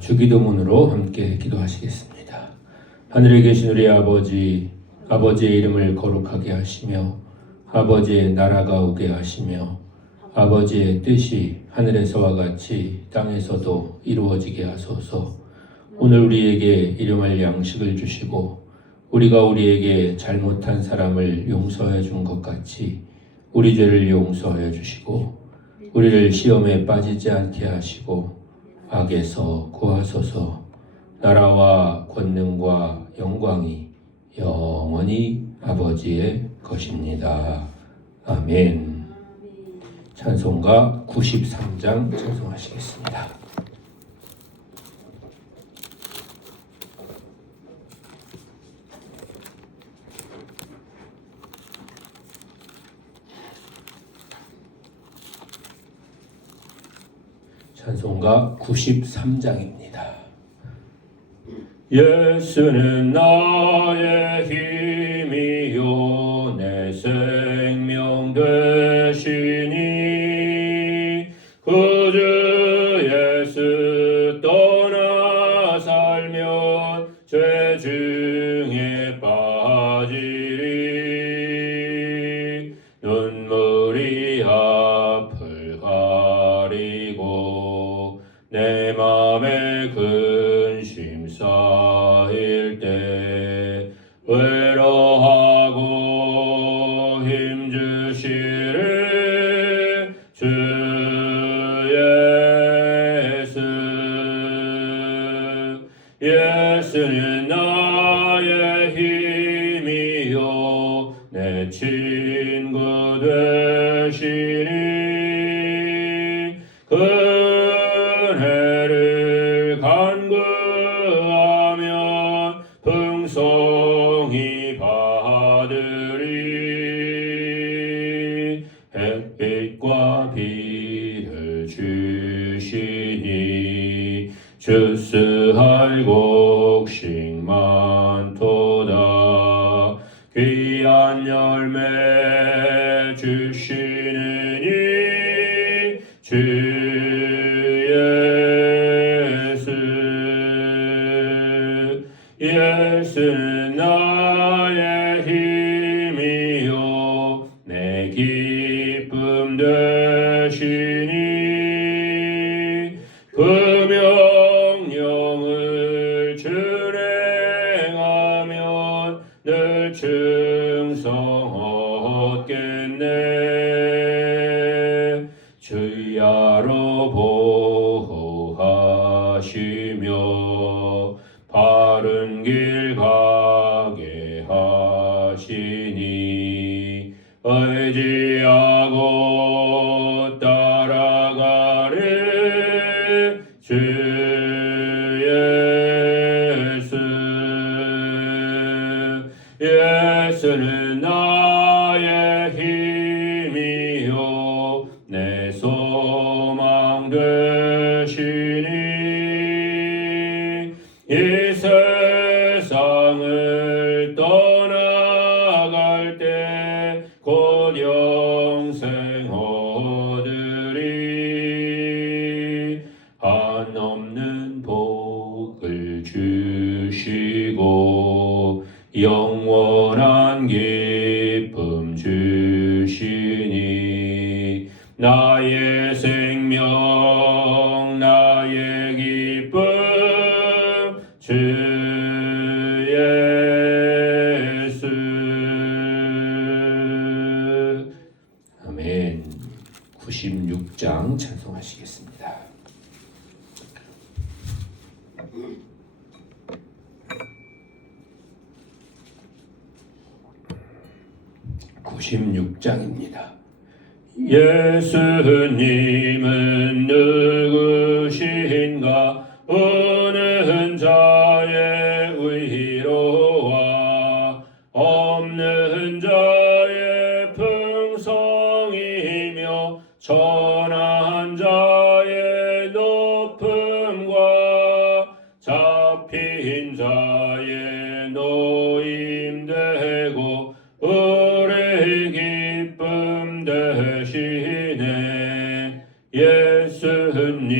주기도문으로 함께 기도하시겠습니다. 하늘에 계신 우리 아버지, 아버지의 이름을 거룩하게 하시며 아버지의 나라가 오게 하시며 아버지의 뜻이 하늘에서와 같이 땅에서도 이루어지게 하소서. 오늘 우리에게 일용할 양식을 주시고 우리가 우리에게 잘못한 사람을 용서해 준 것 같이 우리 죄를 용서해 주시고 우리를 시험에 빠지지 않게 하시고 악에서 구하소서. 나라와 권능과 영광이 영원히 아버지의 것입니다. 아멘. 찬송가 93장 찬송하시겠습니다. 찬송가 93장입니다. 예수는 나의 힘이요 내 생명 되시니 그 주 예수 떠나 살면 죄 중에 빠지리. 눈물이 앞을 가리고 내 맘에 근심 쌓일 때 외로워하고 힘주시리 주 예수. 예수는 나의 힘이요 내 친구 되시니 은혜를 간구하면 풍성히 받으리. 햇빛과 비를 주시니 주스할 곡식 많도다. 귀한 열매 주시느니 주 예수. 예수는 나의 힘이요 내 기쁨 되시니 그 명령을 준행하면 늘 충성 얻겠네. 주야로 보호하시며 바른 길 가게 하시니 의지하고 따라가리 주 예수. 예수는 나의 힘이요 내 소망 되시니 이 세상을 떠나갈 때 곧 영생 얻으리. 한없는 복을 주시고 영원한 기쁨 주시니 나의 생명 나의 기쁨 주 예수. 아멘. 96장 찬송하시겠습니다. (96장입니다) 예수님은 누구신가? 오는 자의 의로와 없는 자의 풍성이며 천한 자의 높음과 잡힌 자의 노임되고 우리 기쁨 되시네. 예수님은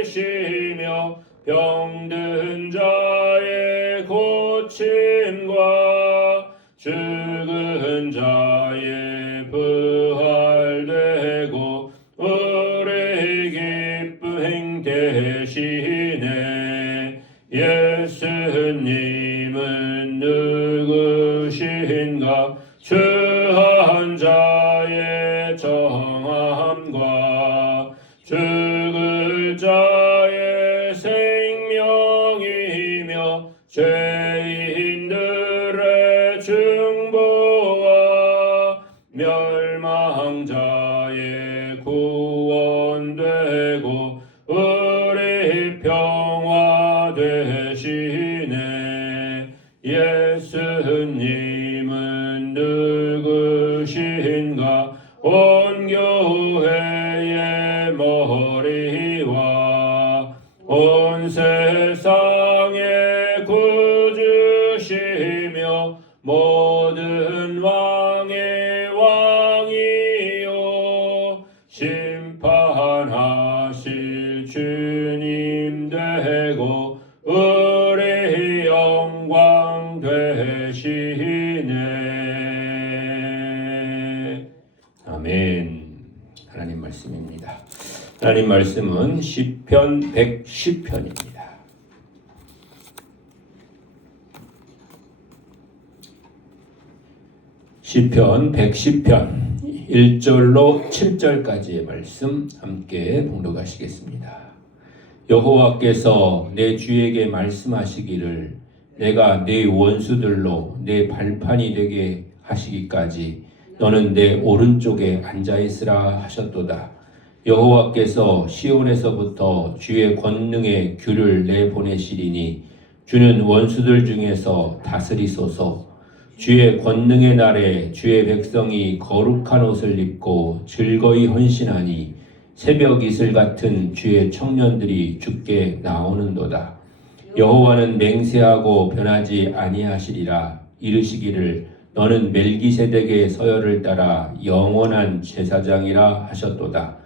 고치시며 병든 자의 고침과 죽은 자의 부활되고 우리 기쁨 행되시네. 예수님은 누구신가? 주한 자의 정함과 죽을 자의 생명이며 죄인들의 중보와 멸망자의 구원되고 우리 평화 되시네. 예수님은 누구신가? 온 교회의 머리와 온 세상의 구주시며 모든 왕의 왕이요 심판하실 주님 되고 우리 영광 되시네. 아멘. 하나님 말씀입니다. 하나님 말씀은 시편 110편입니다. 시편 110편 1절로 7절까지의 말씀 함께 봉독하시겠습니다. 여호와께서 내 주에게 말씀하시기를 내가 네 원수들로 내 발판이 되게 하시기까지 너는 내 오른쪽에 앉아있으라 하셨도다. 여호와께서 시온에서부터 주의 권능의 귤을 내보내시리니 주는 원수들 중에서 다스리소서. 주의 권능의 날에 주의 백성이 거룩한 옷을 입고 즐거이 헌신하니 새벽 이슬 같은 주의 청년들이 주께 나오는도다. 여호와는 맹세하고 변하지 아니하시리라. 이르시기를 너는 멜기세덱의 서열을 따라 영원한 제사장이라 하셨도다.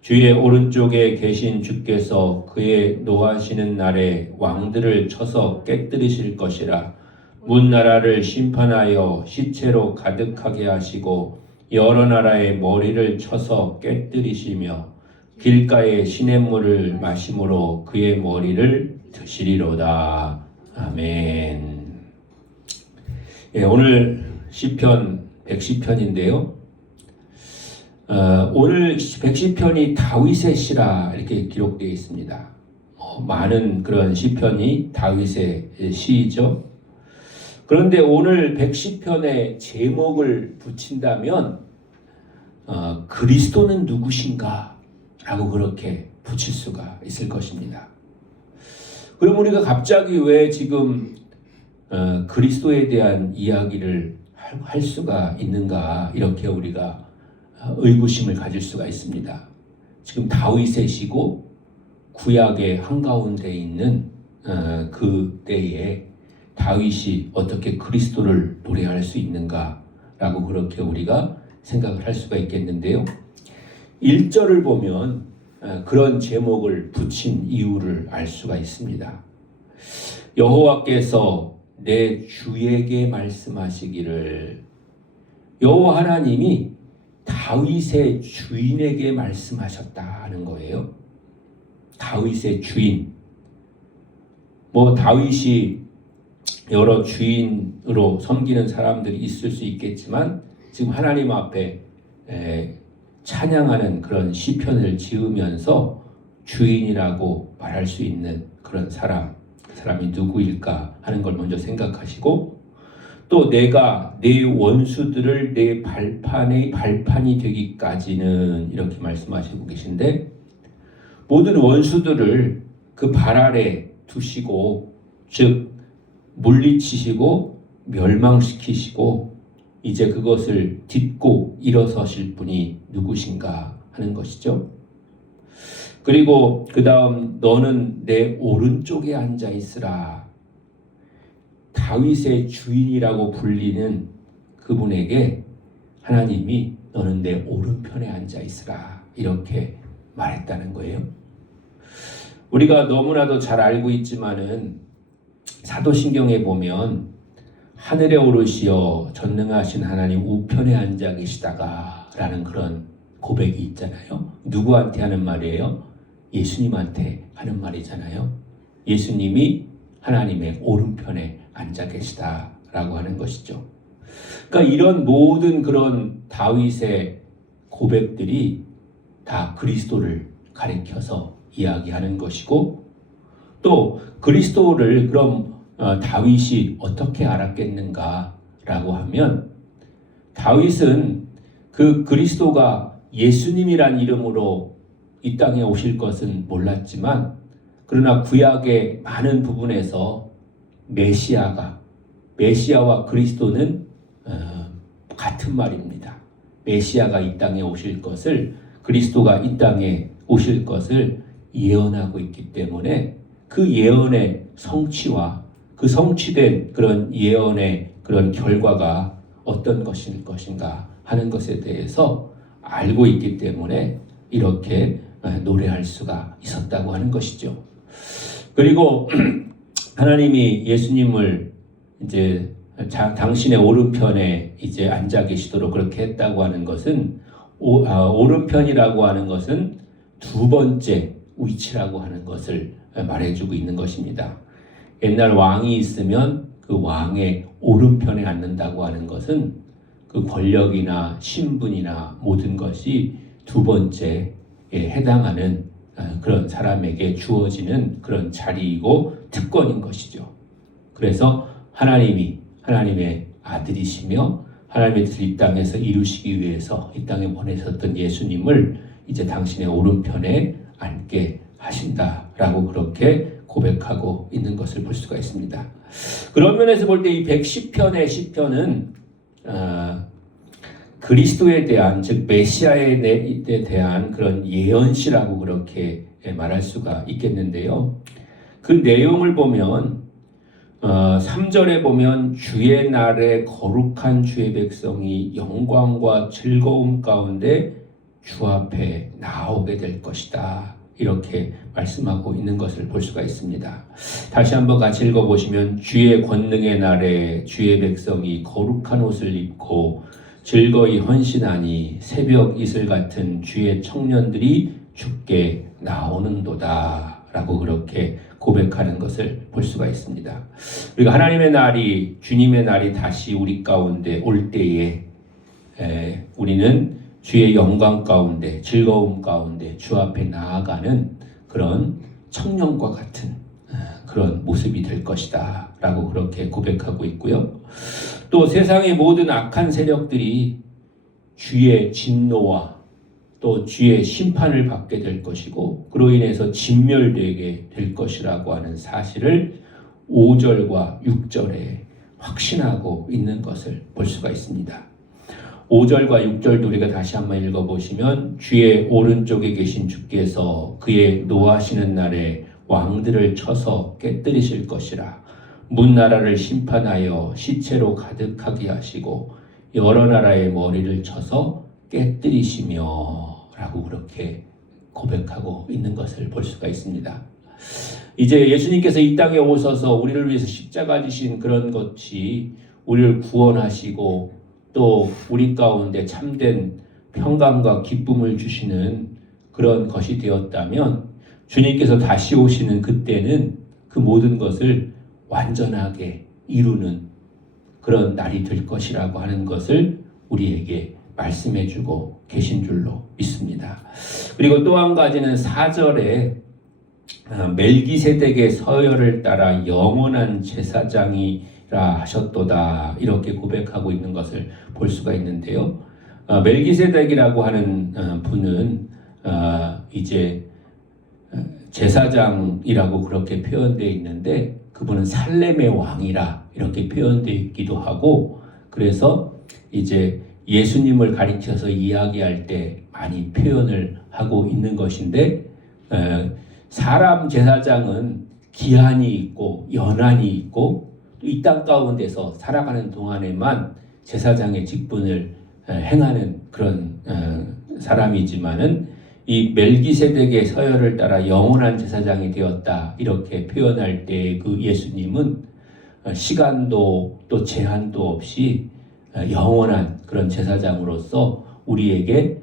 주의 오른쪽에 계신 주께서 그의 노하시는 날에 왕들을 쳐서 깨뜨리실 것이라. 문나라를 심판하여 시체로 가득하게 하시고 여러 나라의 머리를 쳐서 깨뜨리시며 길가의 시냇물을 마심으로 그의 머리를 드시리로다. 아멘. 예, 오늘 시편 110편인데요. 오늘 110편이 다윗의 시라 이렇게 기록되어 있습니다. 많은 그런 시편이 다윗의 시이죠. 그런데 오늘 110편의 제목을 붙인다면 그리스도는 누구신가? 라고 그렇게 붙일 수가 있을 것입니다. 그럼 우리가 갑자기 왜 지금 그리스도에 대한 이야기를 할 수가 있는가? 이렇게 우리가 의구심을 가질 수가 있습니다. 지금 다윗의 시고 구약의 한가운데 있는 그 때에 다윗이 어떻게 그리스도를 노래할 수 있는가라고 그렇게 우리가 생각을 할 수가 있겠는데요. 1절을 보면 그런 제목을 붙인 이유를 알 수가 있습니다. 여호와께서 내 주에게 말씀하시기를, 여호와 하나님이 다윗의 주인에게 말씀하셨다는 거예요. 다윗의 주인. 다윗이 여러 주인으로 섬기는 사람들이 있을 수 있겠지만 지금 하나님 앞에 찬양하는 그런 시편을 지으면서 주인이라고 말할 수 있는 그런 사람, 그 사람이 누구일까 하는 걸 먼저 생각하시고, 또 내가 내 원수들을 내 발판이 되기까지는 이렇게 말씀하시고 계신데, 모든 원수들을 그 발 아래 두시고, 즉 물리치시고 멸망시키시고 이제 그것을 딛고 일어서실 분이 누구신가 하는 것이죠. 그리고 그 다음 너는 내 오른쪽에 앉아 있으라. 다윗의 주인이라고 불리는 그분에게 하나님이 너는 내 오른편에 앉아 있으라 이렇게 말했다는 거예요. 우리가 너무나도 잘 알고 있지만은 사도신경에 보면 하늘에 오르시어 전능하신 하나님 우편에 앉아 계시다가 라는 그런 고백이 있잖아요. 누구한테 하는 말이에요? 예수님한테 하는 말이잖아요. 예수님이 하나님의 오른편에 앉아 계시다라고 하는 것이죠. 그러니까 이런 모든 그런 다윗의 고백들이 다 그리스도를 가리켜서 이야기하는 것이고, 또 그리스도를 그럼 다윗이 어떻게 알았겠는가라고 하면, 다윗은 그 그리스도가 예수님이란 이름으로 이 땅에 오실 것은 몰랐지만, 그러나 구약의 많은 부분에서 메시아와 그리스도는 같은 말입니다. 메시아가 이 땅에 오실 것을, 그리스도가 이 땅에 오실 것을 예언하고 있기 때문에 그 예언의 성취와 그 성취된 그런 예언의 그런 결과가 어떤 것일 것인가 하는 것에 대해서 알고 있기 때문에 이렇게 노래할 수가 있었다고 하는 것이죠. 그리고 하나님이 예수님을 이제 당신의 오른편에 이제 앉아 계시도록 그렇게 했다고 하는 것은, 오른편이라고 하는 것은 두 번째 위치라고 하는 것을 말해주고 있는 것입니다. 옛날 왕이 있으면 그 왕의 오른편에 앉는다고 하는 것은 그 권력이나 신분이나 모든 것이 두 번째에 해당하는 그런 사람에게 주어지는 그런 자리이고 특권인 것이죠. 그래서 하나님의 아들이시며 하나님의 뜻을 이 땅에서 이루시기 위해서 이 땅에 보내셨던 예수님을 이제 당신의 오른편에 앉게 하신다라고 그렇게 고백하고 있는 것을 볼 수가 있습니다. 그런 면에서 볼 때 이 110편의 시편은 그리스도에 대한, 즉 메시아에 대한 그런 예언시라고 그렇게 말할 수가 있겠는데요. 그 내용을 보면 3절에 보면 주의 날에 거룩한 주의 백성이 영광과 즐거움 가운데 주 앞에 나오게 될 것이다, 이렇게 말씀하고 있는 것을 볼 수가 있습니다. 다시 한번 같이 읽어보시면, 주의 권능의 날에 주의 백성이 거룩한 옷을 입고 즐거이 헌신하니 새벽 이슬 같은 주의 청년들이 주께 나오는도다 라고 그렇게 고백하는 것을 볼 수가 있습니다. 우리가 하나님의 날이, 주님의 날이 다시 우리 가운데 올 때에 우리는 주의 영광 가운데, 즐거움 가운데 주 앞에 나아가는 그런 청년과 같은 그런 모습이 될 것이다 라고 그렇게 고백하고 있고요. 또 세상의 모든 악한 세력들이 주의 진노와 또 주의 심판을 받게 될 것이고, 그로 인해서 진멸되게 될 것이라고 하는 사실을 5절과 6절에 확신하고 있는 것을 볼 수가 있습니다. 5절과 6절도 우리가 다시 한번 읽어보시면, 주의 오른쪽에 계신 주께서 그의 노하시는 날에 왕들을 쳐서 깨뜨리실 것이라. 문나라를 심판하여 시체로 가득하게 하시고 여러 나라의 머리를 쳐서 깨뜨리시며 라고 그렇게 고백하고 있는 것을 볼 수가 있습니다. 이제 예수님께서 이 땅에 오셔서 우리를 위해서 십자가 지신 그런 것이 우리를 구원하시고 또 우리 가운데 참된 평강과 기쁨을 주시는 그런 것이 되었다면, 주님께서 다시 오시는 그때는 그 모든 것을 완전하게 이루는 그런 날이 될 것이라고 하는 것을 우리에게 말씀해 주고 계신 줄로 믿습니다. 그리고 또 한 가지는 4절에 멜기세덱의 서열을 따라 영원한 제사장이라 하셨도다, 이렇게 고백하고 있는 것을 볼 수가 있는데요. 멜기세덱이라고 하는 분은 이제 제사장이라고 그렇게 표현되어 있는데, 그분은 살렘의 왕이라 이렇게 표현되어 있기도 하고, 그래서 이제 예수님을 가리켜서 이야기할 때 많이 표현을 하고 있는 것인데, 사람 제사장은 기한이 있고 연한이 있고 이 땅 가운데서 살아가는 동안에만 제사장의 직분을 행하는 그런 사람이지만은, 이 멜기세덱의 서열을 따라 영원한 제사장이 되었다 이렇게 표현할 때 그 예수님은 시간도 또 제한도 없이 영원한 그런 제사장으로서 우리에게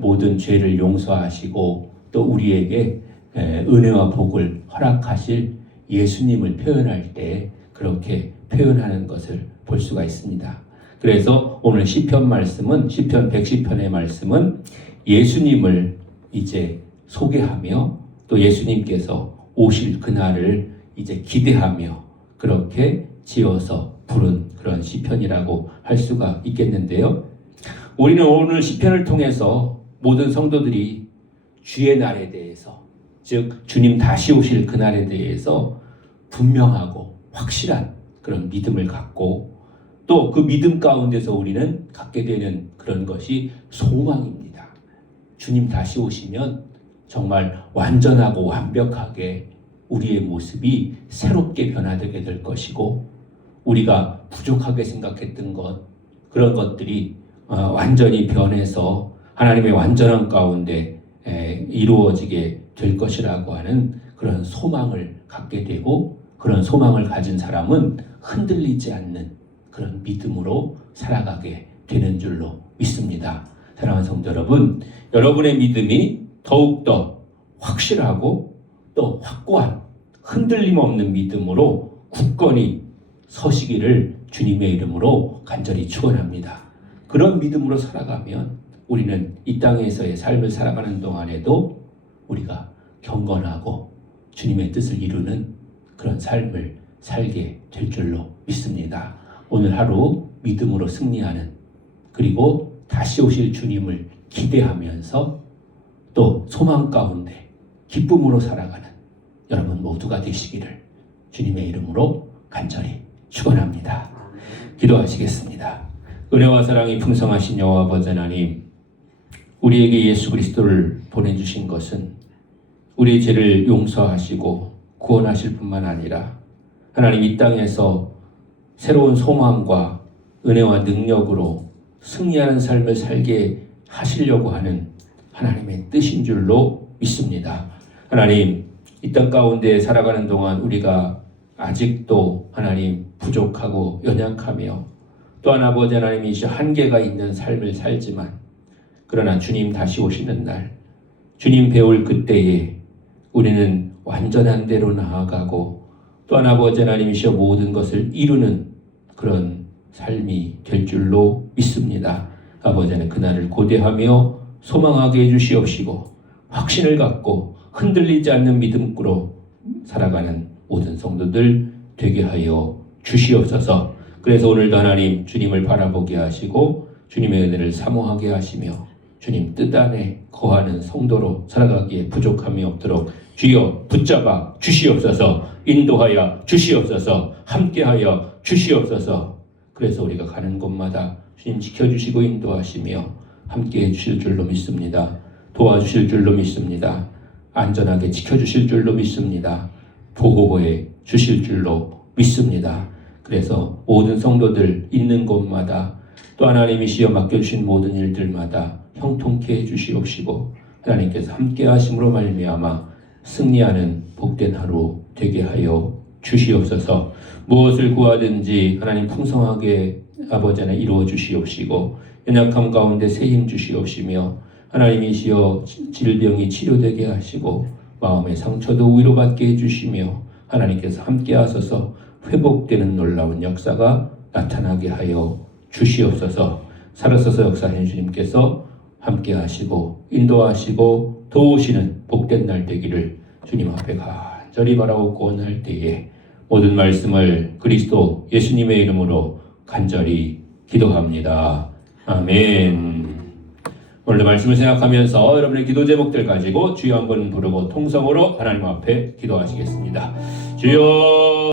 모든 죄를 용서하시고 또 우리에게 은혜와 복을 허락하실 예수님을 표현할 때 그렇게 표현하는 것을 볼 수가 있습니다. 그래서 오늘 시편 말씀은 시편 110편의 말씀은 예수님을 이제 소개하며 또 예수님께서 오실 그날을 이제 기대하며 그렇게 지어서 부른 그런 시편이라고 할 수가 있겠는데요. 우리는 오늘 시편을 통해서 모든 성도들이 주의 날에 대해서 즉 주님 다시 오실 그날에 대해서 분명하고 확실한 그런 믿음을 갖고 또 그 믿음 가운데서 우리는 갖게 되는 그런 것이 소망입니다. 주님 다시 오시면 정말 완전하고 완벽하게 우리의 모습이 새롭게 변화되게 될 것이고 우리가 부족하게 생각했던 것 그런 것들이 완전히 변해서 하나님의 완전한 가운데 이루어지게 될 것이라고 하는 그런 소망을 갖게 되고 그런 소망을 가진 사람은 흔들리지 않는 그런 믿음으로 살아가게 되는 줄로 믿습니다. 사랑하는 성도 여러분, 여러분의 믿음이 더욱더 확실하고 또 확고한 흔들림 없는 믿음으로 굳건히 서시기를 주님의 이름으로 간절히 축원합니다. 그런 믿음으로 살아가면 우리는 이 땅에서의 삶을 살아가는 동안에도 우리가 경건하고 주님의 뜻을 이루는 그런 삶을 살게 될 줄로 믿습니다. 오늘 하루 믿음으로 승리하는 그리고 다시 오실 주님을 기대하면서 또 소망 가운데 기쁨으로 살아가는 여러분 모두가 되시기를 주님의 이름으로 간절히 축원합니다. 기도하시겠습니다. 은혜와 사랑이 풍성하신 여호와 아버지 하나님, 우리에게 예수 그리스도를 보내주신 것은 우리의 죄를 용서하시고 구원하실 뿐만 아니라 하나님 이 땅에서 새로운 소망과 은혜와 능력으로 승리하는 삶을 살게 하시려고 하는 하나님의 뜻인 줄로 믿습니다. 하나님, 이 땅 가운데 살아가는 동안 우리가 아직도 하나님 부족하고 연약하며 또한 아버지 하나님이시 한계가 있는 삶을 살지만 그러나 주님 다시 오시는 날 주님 배울 그때에 우리는 완전한 대로 나아가고 또한 아버지 하나님이시여 모든 것을 이루는 그런 삶이 될 줄로 믿습니다. 아버지 하나님 그날을 고대하며 소망하게 해주시옵시고 확신을 갖고 흔들리지 않는 믿음으로 살아가는 모든 성도들 되게 하여 주시옵소서. 그래서 오늘도 하나님 주님을 바라보게 하시고 주님의 은혜를 사모하게 하시며 주님 뜻 안에 거하는 성도로 살아가기에 부족함이 없도록 주여 붙잡아 주시옵소서. 인도하여 주시옵소서. 함께하여 주시옵소서. 그래서 우리가 가는 곳마다 주님 지켜주시고 인도하시며 함께해 주실 줄로 믿습니다. 도와주실 줄로 믿습니다. 안전하게 지켜주실 줄로 믿습니다. 보호해 주실 줄로 믿습니다. 그래서 모든 성도들 있는 곳마다 또 하나님이시여 맡겨주신 모든 일들마다 형통케 해주시옵시고 하나님께서 함께 하심으로 말미암아 승리하는 복된 하루 되게 하여 주시옵소서. 무엇을 구하든지 하나님 풍성하게 아버지 하나 이루어 주시옵시고 연약함 가운데 새 힘 주시옵시며 하나님이시여 질병이 치료되게 하시고 마음의 상처도 위로받게 해주시며 하나님께서 함께 하소서 회복되는 놀라운 역사가 나타나게 하여 주시옵소서. 살아서서 역사하신 주님께서 함께 하시고 인도하시고 도우시는 복된 날 되기를 주님 앞에 간절히 바라고 구원할 때에 모든 말씀을 그리스도 예수님의 이름으로 간절히 기도합니다. 아멘. 오늘도 말씀을 생각하면서 여러분의 기도 제목들 가지고 주여 한번 부르고 통성으로 하나님 앞에 기도하시겠습니다. 주여